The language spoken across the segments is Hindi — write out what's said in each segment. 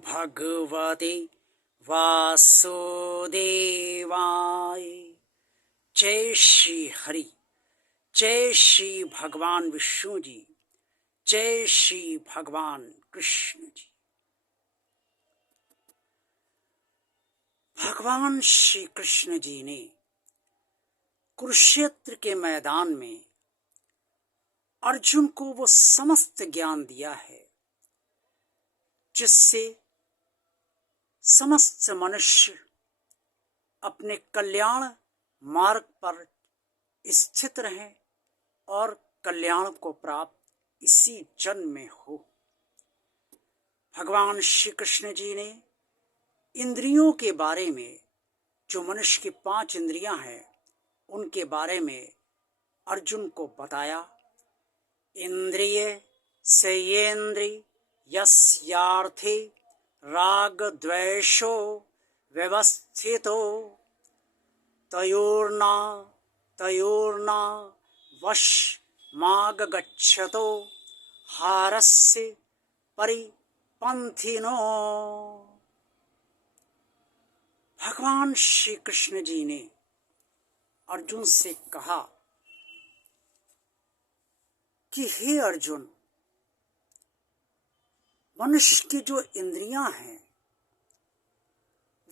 भगवते वासुदेवाय। जय श्री हरि, जय श्री भगवान विष्णु जी, जय श्री भगवान कृष्ण जी। भगवान श्री कृष्ण जी ने कुरुक्षेत्र के मैदान में अर्जुन को वो समस्त ज्ञान दिया है जिससे समस्त मनुष्य अपने कल्याण मार्ग पर स्थित रहें और कल्याण को प्राप्त इसी जन्म में हो। भगवान श्री कृष्ण जी ने इंद्रियों के बारे में, जो मनुष्य की 5 इंद्रियां हैं, उनके बारे में अर्जुन को बताया। इंद्रिय संयेन्द्रिय यस्यार्थे राग द्वेषो व्यवस्थितो तयोर्ना वशमागच्छतो हारस्य परिपन्थिनो। भगवान श्री कृष्ण जी ने अर्जुन से कहा कि हे अर्जुन, मनुष्य की जो इंद्रियां हैं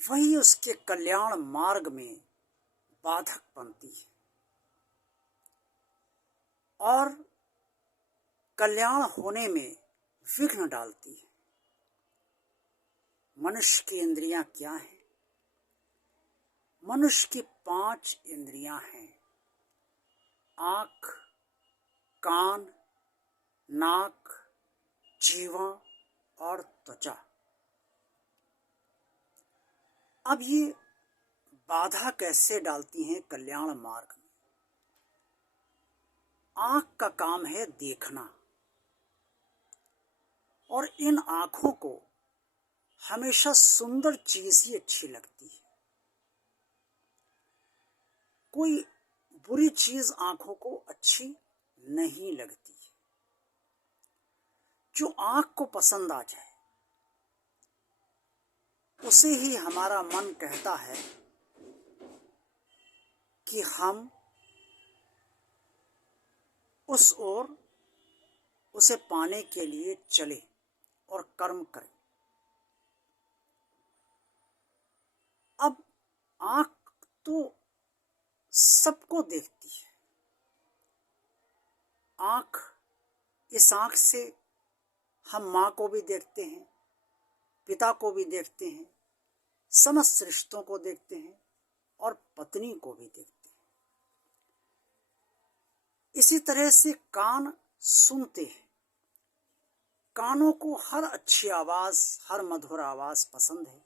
वही उसके कल्याण मार्ग में बाधक बनती है और कल्याण होने में विघ्न डालती है। मनुष्य की इंद्रियां क्या हैं? मनुष्य की 5 इंद्रियां हैं। आँख, कान, नाक, जीवा और त्वचा। अब ये बाधा कैसे डालती हैं कल्याण मार्ग में? आँख का काम है देखना, और इन आँखों को हमेशा सुंदर चीज ही अच्छी लगती है। कोई बुरी चीज आँखों को अच्छी नहीं लगती है। जो आँख को पसंद आ जाए उसे ही हमारा मन कहता है कि हम उस ओर उसे पाने के लिए चले और कर्म करें। अब आँख तो सबको देखती है। आँख, इस आँख से हम माँ को भी देखते हैं, पिता को भी देखते हैं, समस्त रिश्तों को देखते हैं और पत्नी को भी देखते हैं। इसी तरह से कान सुनते हैं। कानों को हर अच्छी आवाज, हर मधुर आवाज पसंद है,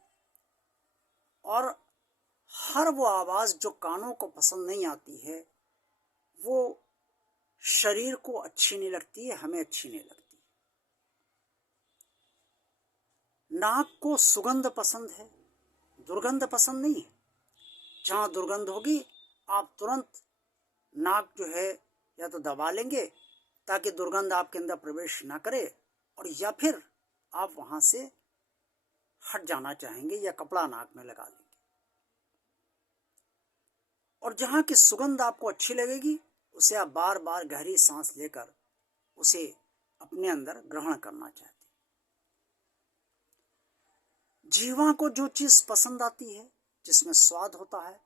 और हर वो आवाज जो कानों को पसंद नहीं आती है वो शरीर को अच्छी नहीं लगती है, हमें अच्छी नहीं लगती। नाक को सुगंध पसंद है, दुर्गंध पसंद नहीं है। जहाँ दुर्गंध होगी आप तुरंत नाक जो है या तो दबा लेंगे ताकि दुर्गंध आपके अंदर प्रवेश ना करे, और या फिर आप वहाँ से हट जाना चाहेंगे या कपड़ा नाक में लगा लेंगे। और जहाँ की सुगंध आपको अच्छी लगेगी उसे आप बार बार गहरी सांस लेकर उसे अपने अंदर ग्रहण करना चाहते हैं। जीवा को जो चीज पसंद आती है, जिसमें स्वाद होता है,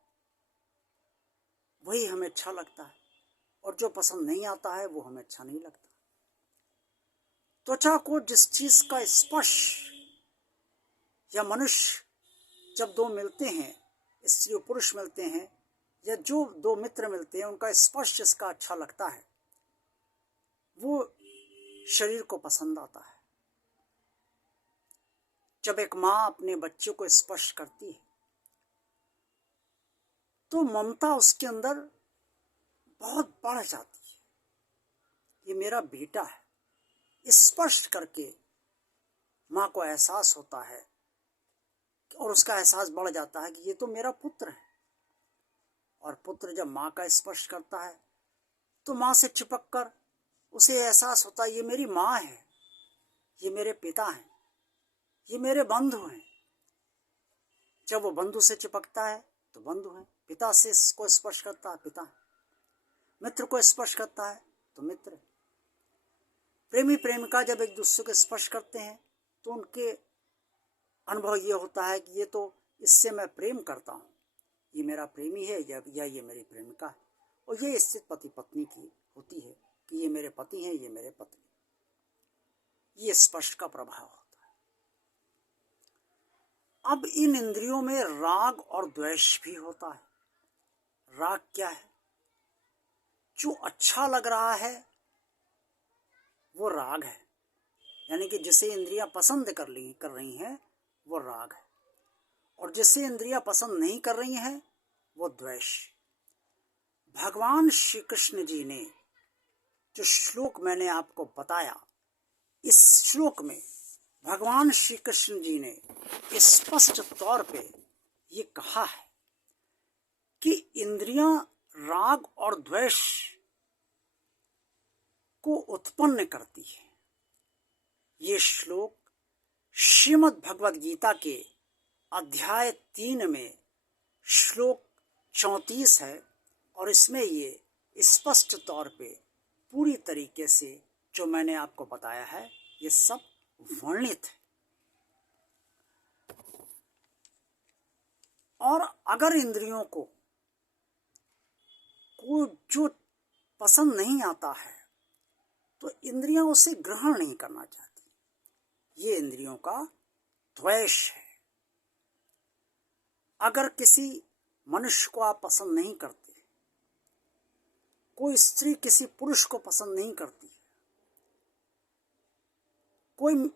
वही हमें अच्छा लगता है, और जो पसंद नहीं आता है वो हमें अच्छा नहीं लगता। त्वचा को जिस चीज का स्पर्श, या मनुष्य जब 2 मिलते हैं, स्त्री और पुरुष मिलते हैं, या जो 2 मित्र मिलते हैं, उनका स्पर्श जिसका अच्छा लगता है वो शरीर को पसंद आता है। जब एक माँ अपने बच्चे को स्पर्श करती है तो ममता उसके अंदर बहुत बढ़ जाती है। ये मेरा बेटा है, स्पर्श करके माँ को एहसास होता है, और उसका एहसास बढ़ जाता है कि ये तो मेरा पुत्र है। और पुत्र जब माँ का स्पर्श करता है तो माँ से चिपक कर उसे एहसास होता है ये मेरी माँ है, ये मेरे पिता हैं, ये मेरे बंधु हैं। जब वो बंधु से चिपकता है तो बंधु हैं। पिता से को स्पर्श करता है पिता, मित्र को स्पर्श करता है तो मित्र। प्रेमी प्रेमिका जब एक दूसरे को स्पर्श करते हैं तो उनके अनुभव ये होता है कि ये तो इससे मैं प्रेम करता हूँ, ये मेरा प्रेमी है या ये मेरी प्रेमिका है। और ये स्थिति पति पत्नी की होती है कि ये मेरे पति हैं, ये मेरे पत्नी। ये स्पर्श का प्रभाव होता है। अब इन इंद्रियों में राग और द्वेष भी होता है। राग क्या है? जो अच्छा लग रहा है वो राग है, यानी कि जिसे इंद्रियां पसंद कर रही हैं वो राग है, और जिसे इंद्रियां पसंद नहीं कर रही हैं वो द्वेष। भगवान श्री कृष्ण जी ने जो श्लोक मैंने आपको बताया, इस श्लोक में भगवान श्री कृष्ण जी ने स्पष्ट तौर पे ये कहा है कि इंद्रियां राग और द्वेष को उत्पन्न करती है। ये श्लोक श्रीमद् भगवद गीता के अध्याय 3 में श्लोक 34 है, और इसमें ये स्पष्ट तौर पे पूरी तरीके से जो मैंने आपको बताया है ये सब वर्णित है। और अगर इंद्रियों को जो पसंद नहीं आता है तो इंद्रियां उसे ग्रहण नहीं करना चाहती। ये इंद्रियों का द्वेष है। अगर किसी मनुष्य को आप पसंद नहीं करते, कोई स्त्री किसी पुरुष को पसंद नहीं करती, कोई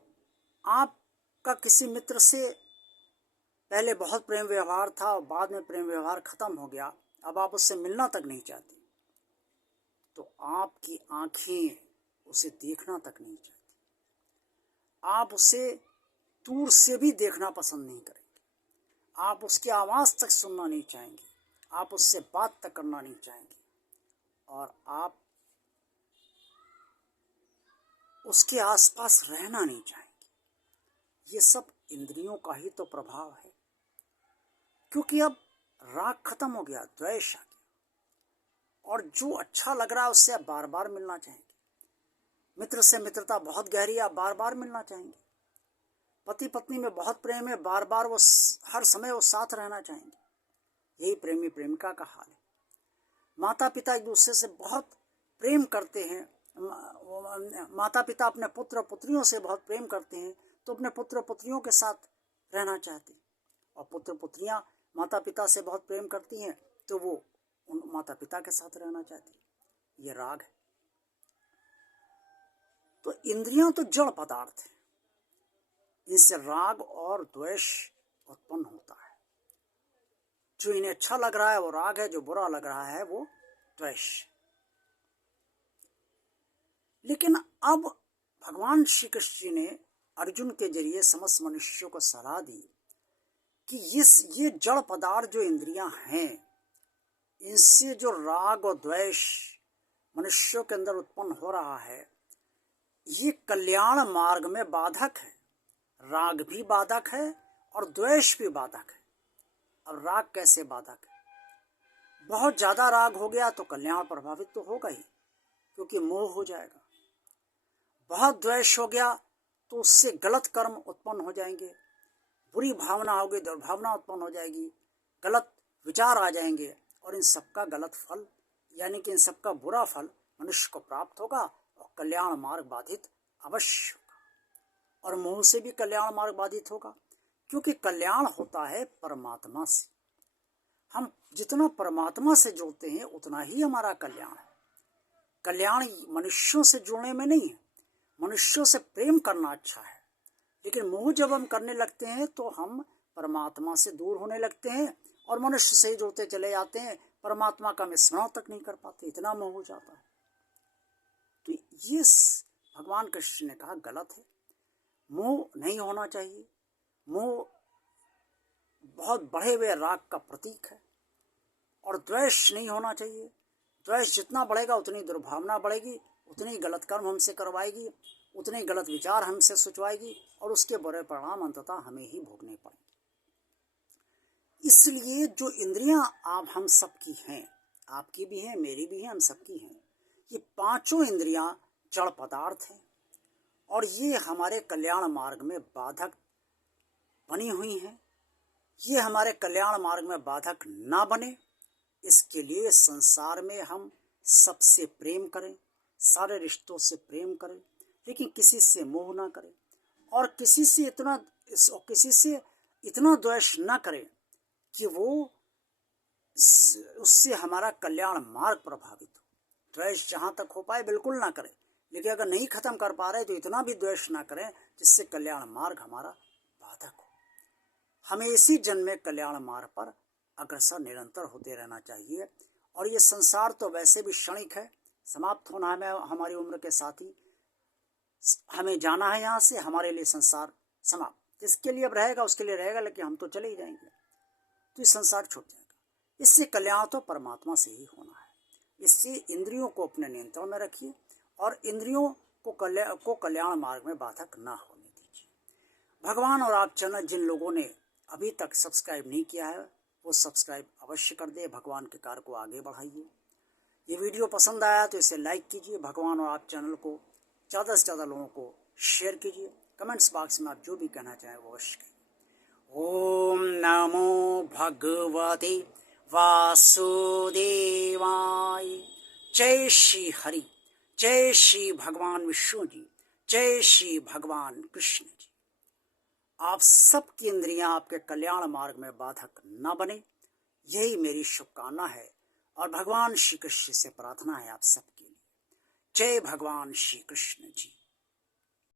आपका किसी मित्र से पहले बहुत प्रेम व्यवहार था और बाद में प्रेम व्यवहार खत्म हो गया, अब आप उससे मिलना तक नहीं चाहती, तो आपकी आंखें उसे देखना तक नहीं चाहती। आप उसे दूर से भी देखना पसंद नहीं करेंगे, आप उसकी आवाज़ तक सुनना नहीं चाहेंगे, आप उससे बात तक करना नहीं चाहेंगे, और आप उसके आसपास रहना नहीं चाहेंगे। ये सब इंद्रियों का ही तो प्रभाव है, क्योंकि अब राग खत्म हो गया, द्वेष आ गया, और जो अच्छा लग रहा है उससे आप बार बार मिलना चाहेंगे। मित्र से मित्रता बहुत गहरी, आप बार बार मिलना चाहेंगे। पति पत्नी में बहुत प्रेम है, बार बार वो हर समय वो साथ रहना चाहेंगे। यही प्रेमी प्रेमिका का हाल है। माता पिता एक दूसरे से बहुत प्रेम करते हैं, माता पिता अपने पुत्र पुत्रियों से बहुत प्रेम करते हैं तो अपने पुत्र पुत्रियों के साथ रहना चाहते हैं, और पुत्र पुत्रियां माता पिता से बहुत प्रेम करती हैं तो वो उन माता पिता के साथ रहना चाहती हैं। ये राग है। तो इंद्रियां तो जड़ पदार्थ है, इनसे राग और द्वेष उत्पन्न होता है। जो इन्हें अच्छा लग रहा है वो राग है, जो बुरा लग रहा है वो द्वेष। लेकिन अब भगवान श्री कृष्ण जी ने अर्जुन के जरिए समस्त मनुष्यों को सलाह दी कि ये जड़ पदार्थ जो इंद्रियां हैं, इनसे जो राग और द्वेष मनुष्यों के अंदर उत्पन्न हो रहा है, ये कल्याण मार्ग में बाधक है। राग भी बाधक है और द्वेष भी बाधक है। अब राग कैसे बाधक है? बहुत ज्यादा राग हो गया तो कल्याण प्रभावित तो होगा ही, क्योंकि मोह हो जाएगा। बहुत द्वेष हो गया तो उससे गलत कर्म उत्पन्न हो जाएंगे, बुरी भावना होगी, दुर्भावना उत्पन्न हो जाएगी, गलत विचार आ जाएंगे, और इन सबका गलत फल यानी कि इन सबका बुरा फल मनुष्य को प्राप्त होगा और कल्याण मार्ग बाधित अवश्य होगा। और मोह से भी कल्याण मार्ग बाधित होगा, क्योंकि कल्याण होता है परमात्मा से। हम जितना परमात्मा से जुड़ते हैं उतना ही हमारा कल्याण है। कल्याण मनुष्यों से जुड़ने में नहीं है। मनुष्यों से प्रेम करना अच्छा है, लेकिन मोह जब हम करने लगते हैं तो हम परमात्मा से दूर होने लगते हैं और मनुष्य से ही जुड़ते चले जाते हैं, परमात्मा का स्मरण तक नहीं कर पाते, इतना मोह हो जाता है। तो ये भगवान कृष्ण ने कहा गलत है, मोह नहीं होना चाहिए। मोह बहुत बढ़े हुए राग का प्रतीक है, और द्वेष नहीं होना चाहिए। द्वेष जितना बढ़ेगा उतनी दुर्भावना बढ़ेगी, उतनी गलत कर्म हमसे करवाएगी, उतने गलत विचार हमसे सोचवाएगी और उसके बुरे परिणाम अंततः हमें ही भोगने पड़ेंगे। इसलिए जो इंद्रियां आप हम सबकी हैं, आपकी भी हैं, मेरी भी हैं, हम सबकी हैं, ये पांचों इंद्रियां जड़ पदार्थ हैं और ये हमारे कल्याण मार्ग में बाधक बनी हुई हैं। ये हमारे कल्याण मार्ग में बाधक ना बने, इसके लिए संसार में हम सबसे प्रेम करें, सारे रिश्तों से प्रेम करें, लेकिन किसी से मोह ना करें और किसी से इतना द्वेष ना करें कि वो उससे हमारा कल्याण मार्ग प्रभावित हो। द्वेष जहाँ तक हो पाए बिल्कुल ना करें, लेकिन अगर नहीं खत्म कर पा रहे तो इतना भी द्वेष ना करें जिससे कल्याण मार्ग हमारा बाधक हो। हमें इसी जन्म में कल्याण मार्ग पर अग्रसर निरंतर होते रहना चाहिए। और ये संसार तो वैसे भी क्षणिक है, समाप्त होना है हमारी उम्र के साथ ही, हमें जाना है यहाँ से। हमारे लिए संसार समाप्त, किसके लिए अब रहेगा उसके लिए रहेगा, लेकिन हम तो चले ही जाएंगे, तो ये संसार छूट जाएगा। इससे कल्याण तो परमात्मा से ही होना है। इससे इंद्रियों को अपने नियंत्रण में रखिए और इंद्रियों को कल्याण मार्ग में बाधक ना होने दीजिए। भगवान और आप चैनल जिन लोगों ने अभी तक सब्सक्राइब नहीं किया है वो सब्सक्राइब अवश्य कर दे। भगवान के कार्य को आगे बढ़ाइए। ये वीडियो पसंद आया तो इसे लाइक कीजिए। भगवान और आप चैनल को ज़्यादा से ज़्यादा लोगों को शेयर कीजिए। कमेंट्स बॉक्स में आप जो भी कहना चाहें वो अवश्य कहिए। ओम नमो भगवते वासुदेवाय। जय श्री हरि, जय श्री भगवान विष्णु जी, जय श्री भगवान कृष्ण जी। आप सबकी इंद्रियां आपके कल्याण मार्ग में बाधक न बने, यही मेरी शुभकामना है और भगवान श्री कृष्ण से प्रार्थना है आप सबके लिए। जय भगवान श्री कृष्ण जी।